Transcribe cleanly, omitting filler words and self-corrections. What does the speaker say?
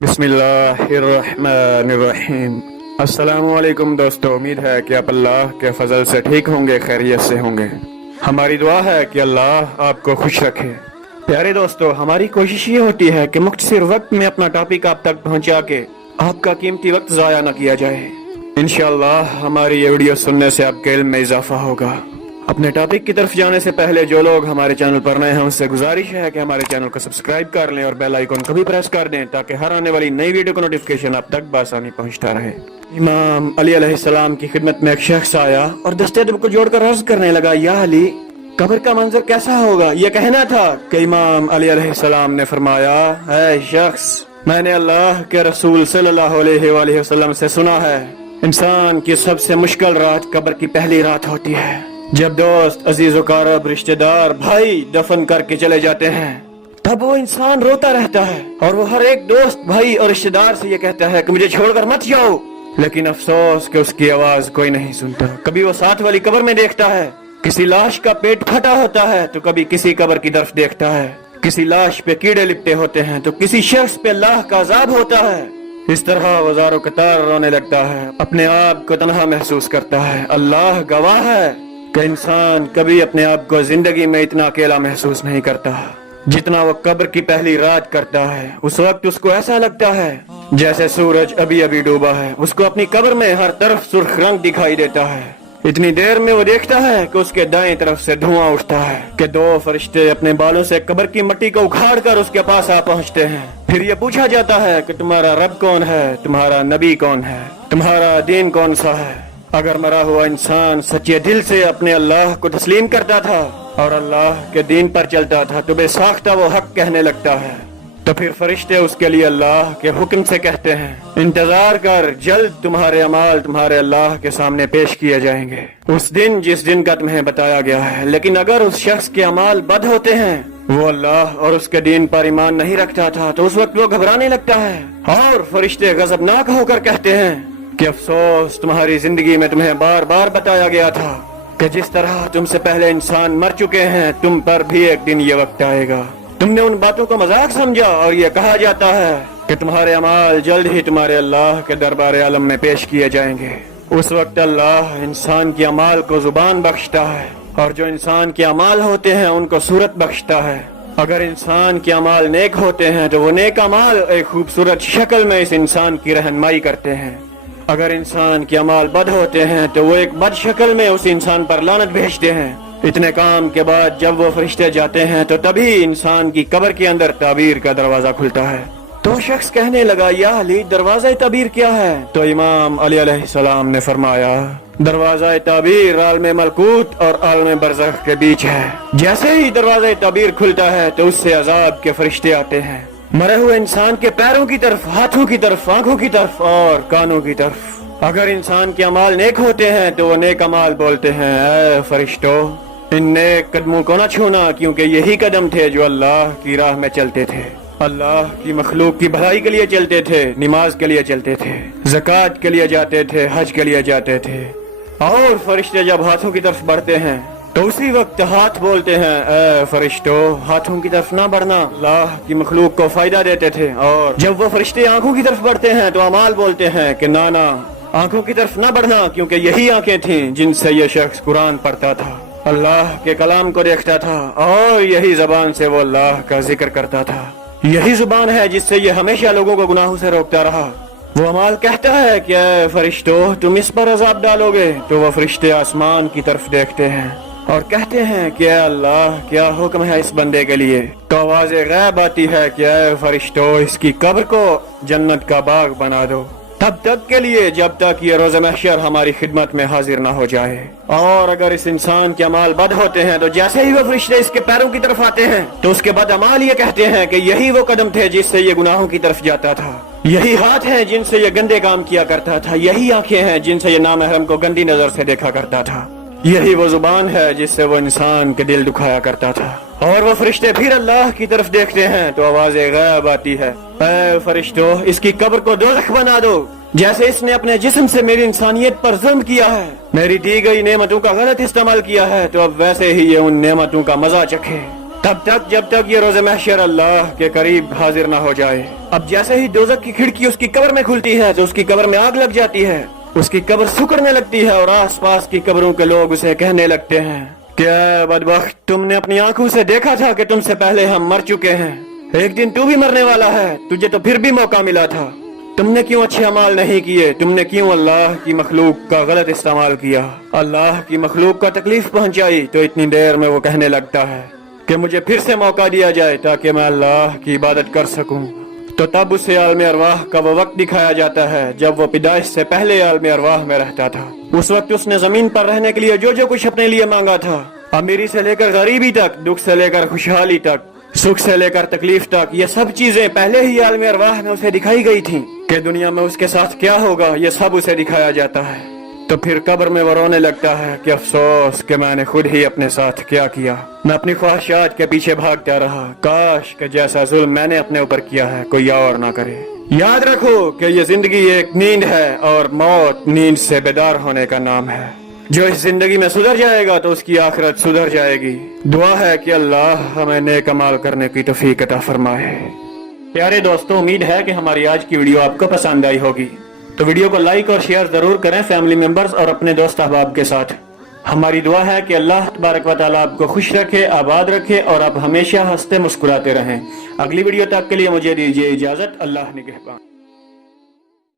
बिस्मिल्लाहिर्रहमानिर्रहीम। अस्सलाम वालेकुम दोस्तों, उम्मीद है कि आप अल्लाह के फजल से ठीक होंगे, खैरियत से होंगे। हमारी दुआ है कि अल्लाह आपको खुश रखे। प्यारे दोस्तों, हमारी कोशिश ये होती है कि मुख्तसर वक्त में अपना टॉपिक आप तक पहुंचा के आपका कीमती वक्त ज़ाया न किया जाए। इंशाअल्लाह हमारी ये वीडियो सुनने से आपके इल्म में इजाफा होगा। अपने टॉपिक की तरफ जाने से पहले जो लोग हमारे चैनल पर नए हैं उनसे गुजारिश है कि हमारे चैनल को सब्सक्राइब कर लें और बेल आइकन को भी प्रेस कर दें ताकि हर आने वाली नई वीडियो का नोटिफिकेशन आप तक बआसानी पहुंचता रहे। इमाम अली अलैहिस्सलाम की खिदमत में एक शख्स आया और दस्ते दुब को जोड़कर अर्ज करने लगा, या अली, कब्र का मंजर कैसा होगा? ये कहना था कि इमाम अली अलैहिस्सलाम ने फरमाया, ऐ शख्स, मैंने अल्लाह के रसूल सल्लल्लाहु अलैहि वसल्लम से सुना है, इंसान की सबसे मुश्किल रात कब्र की पहली रात होती है, जब दोस्त, अजीज वकारब, रिश्तेदार, भाई दफन करके चले जाते हैं। तब वो इंसान रोता रहता है और वो हर एक दोस्त, भाई और रिश्तेदार से ये कहता है कि मुझे छोड़कर मत जाओ, लेकिन अफसोस कि उसकी आवाज कोई नहीं सुनता। कभी वो साथ वाली कब्र में देखता है, किसी लाश का पेट फटा होता है, तो कभी किसी कब्र की तरफ देखता है, किसी लाश पे कीड़े लिपटे होते हैं, तो किसी शख्स पे अल्लाह का अज़ाब होता है। इस तरह वज़ारो कतार रोने लगता है, अपने आप को तन्हा महसूस करता है। अल्लाह गवाह है कि इंसान कभी अपने आप को जिंदगी में इतना अकेला महसूस नहीं करता जितना वो कब्र की पहली रात करता है। उस वक्त उसको ऐसा लगता है जैसे सूरज अभी अभी डूबा है। उसको अपनी कब्र में हर तरफ सुर्ख रंग दिखाई देता है। इतनी देर में वो देखता है कि उसके दाएं तरफ से धुआं उठता है कि दो फरिश्ते अपने बालों से कब्र की मिट्टी को उखाड़ कर उसके पास आ पहुंचते हैं। फिर ये पूछा जाता है कि तुम्हारा रब कौन है, तुम्हारा नबी कौन है, तुम्हारा दीन कौन सा है। अगर मरा हुआ इंसान सच्चे दिल से अपने अल्लाह को तस्लीम करता था और अल्लाह के दीन पर चलता था तो बेसाख्ता वो हक कहने लगता है। तो फिर फरिश्ते उसके लिए अल्लाह के हुक्म से कहते हैं, इंतजार कर, जल्द तुम्हारे अमाल तुम्हारे अल्लाह के सामने पेश किए जाएंगे, उस दिन जिस दिन का तुम्हें बताया गया है। लेकिन अगर उस शख्स के अमाल बद होते हैं, वो अल्लाह और उसके दीन पर ईमान नहीं रखता था, तो उस वक्त वो घबराने लगता है और फरिश्ते गजबनाक होकर कहते हैं कि अफसोस, तुम्हारी जिंदगी में तुम्हें बार बार बताया गया था कि जिस तरह तुमसे पहले इंसान मर चुके हैं, तुम पर भी एक दिन ये वक्त आएगा। तुमने उन बातों को मजाक समझा और ये कहा जाता है कि तुम्हारे अमाल जल्द ही तुम्हारे अल्लाह के दरबार आलम में पेश किए जाएंगे। उस वक्त अल्लाह इंसान के अमाल को जुबान बख्शता है और जो इंसान के अमाल होते हैं उनको सूरत बख्शता है। अगर इंसान के अमाल नेक होते हैं तो वो नेक अमाल एक खूबसूरत शक्ल में इस इंसान की रहनुमाई करते हैं। अगर इंसान के अमाल बद होते हैं तो वो एक बद शक्ल में उस इंसान पर लानत भेजते हैं। इतने काम के बाद जब वो फरिश्ते जाते हैं तो तभी इंसान की कब्र के अंदर ताबीर का दरवाजा खुलता है। तो शख्स कहने लगा, या अली, दरवाजा ताबीर क्या है? तो इमाम अली अलैहिस्सलाम ने फरमाया, दरवाजा ताबीर आलम मलकूत और आलम बरज़ख के बीच है। जैसे ही दरवाजा ताबीर खुलता है तो उससे अजाब के फरिश्ते आते हैं, मरे हुए इंसान के पैरों की तरफ, हाथों की तरफ, आंखों की तरफ और कानों की तरफ। अगर इंसान के अमाल नेक होते हैं तो वो नेक अमाल बोलते हैं, ऐ फरिश्तों, इन नेक कदमों को न छूना, क्योंकि यही कदम थे जो अल्लाह की राह में चलते थे, अल्लाह की मखलूक की भलाई के लिए चलते थे, नमाज के लिए चलते थे, ज़कात के लिए जाते थे, हज के लिए जाते थे। और फरिश्ते जब हाथों की तरफ बढ़ते हैं तो उसी वक्त हाथ बोलते हैं, ऐ फरिश्तों, हाथों की तरफ ना बढ़ना, अल्लाह की मखलूक को फायदा देते थे। और जब वो फरिश्ते आंखों की तरफ बढ़ते हैं तो अमाल बोलते हैं कि ना, आंखों की तरफ ना बढ़ना, क्योंकि यही आंखें थीं जिनसे ये शख्स कुरान पढ़ता था, अल्लाह के कलाम को देखता था और यही जबान से वो अल्लाह का जिक्र करता था। यही जुबान है जिससे ये हमेशा लोगों को गुनाहों से रोकता रहा। वो अमाल कहता है कि ऐ फरिश्तों, तुम इस पर अजाब डालोगे, तो वो फरिश्ते आसमान की तरफ देखते हैं और कहते हैं कि अल्लाह, क्या हुक्म है इस बंदे के लिए? तो आवाज़ गैब आती है कि ऐ फरिश्तों, इसकी कब्र को जन्नत का बाग बना दो, तब तक के लिए जब तक ये रोज़ महशर हमारी खिदमत में हाजिर ना हो जाए। और अगर इस इंसान के अमाल बद होते हैं तो जैसे ही वो फरिश्ते इसके पैरों की तरफ आते हैं तो उसके बद अमाल ये कहते हैं कि यही वो कदम थे जिससे ये गुनाहों की तरफ जाता था, यही हाथ है जिनसे ये गंदे काम किया करता था, यही आंखें हैं जिनसे ये नामहरम को गंदी नजर से देखा करता था, यही वो जुबान है जिससे वो इंसान के दिल दुखाया करता था। और वो फरिश्ते फिर अल्लाह की तरफ देखते हैं तो आवाज़ गैब आती है, ऐ फरिश्तों, इसकी कब्र को दोज़ख बना दो, जैसे इसने अपने जिस्म से मेरी इंसानियत पर जुल्म किया है, मेरी दी गई नेमतों का गलत इस्तेमाल किया है, तो अब वैसे ही ये उन नेमतों का मजा चखे, तब तक जब तक ये रोज़े महशर अल्लाह के करीब हाजिर ना हो जाए। اب جیسے ہی دوزخ کی کھڑکی اس کی قبر میں کھلتی ہے تو اس کی قبر میں آگ لگ جاتی ہے، اس کی قبر سکڑنے لگتی ہے اور آس پاس کی قبروں کے لوگ اسے کہنے لگتے ہیں کہ اے بدبخت، تم نے اپنی آنکھوں سے دیکھا تھا کہ تم سے پہلے ہم مر چکے ہیں، ایک دن تو بھی مرنے والا ہے، تجھے تو پھر بھی موقع ملا تھا، تم نے کیوں اچھے اعمال نہیں کیے، تم نے کیوں اللہ کی مخلوق کا غلط استعمال کیا، اللہ کی مخلوق کا تکلیف پہنچائی۔ تو اتنی دیر میں وہ کہنے لگتا ہے کہ مجھے پھر سے موقع دیا جائے تاکہ میں اللہ کی عبادت کر سکوں۔ تو تب اسے عالم ارواح کا وہ وقت دکھایا جاتا ہے جب وہ پیدائش سے پہلے عالم ارواح میں رہتا تھا۔ اس وقت اس نے زمین پر رہنے کے لیے جو جو کچھ اپنے لیے مانگا تھا، امیری سے لے کر غریبی تک، دکھ سے لے کر خوشحالی تک، سکھ سے لے کر تکلیف تک، یہ سب چیزیں پہلے ہی عالم ارواح میں اسے دکھائی گئی تھیں کہ دنیا میں اس کے ساتھ کیا ہوگا، یہ سب اسے دکھایا جاتا ہے۔ تو پھر قبر میں وہ رونے لگتا ہے کہ افسوس کہ میں نے خود ہی اپنے ساتھ کیا کیا، میں اپنی خواہشات کے پیچھے بھاگتا رہا، کاش کہ جیسا ظلم میں نے اپنے اوپر کیا ہے کوئی اور نہ کرے۔ یاد رکھو کہ یہ زندگی ایک نیند ہے اور موت نیند سے بیدار ہونے کا نام ہے۔ جو اس زندگی میں سدھر جائے گا تو اس کی آخرت سدھر جائے گی۔ دعا ہے کہ اللہ ہمیں نیک اعمال کرنے کی توفیق عطا فرمائے۔ پیارے دوستو، امید ہے کہ ہماری آج کی ویڈیو آپ کو پسند آئی ہوگی، تو ویڈیو کو لائک اور شیئر ضرور کریں فیملی ممبرز اور اپنے دوست احباب کے ساتھ۔ ہماری دعا ہے کہ اللہ تبارک و تعالیٰ آپ کو خوش رکھے، آباد رکھے اور آپ ہمیشہ ہنستے مسکراتے رہیں۔ اگلی ویڈیو تک کے لیے مجھے دیجیے اجازت۔ اللہ نگہبان۔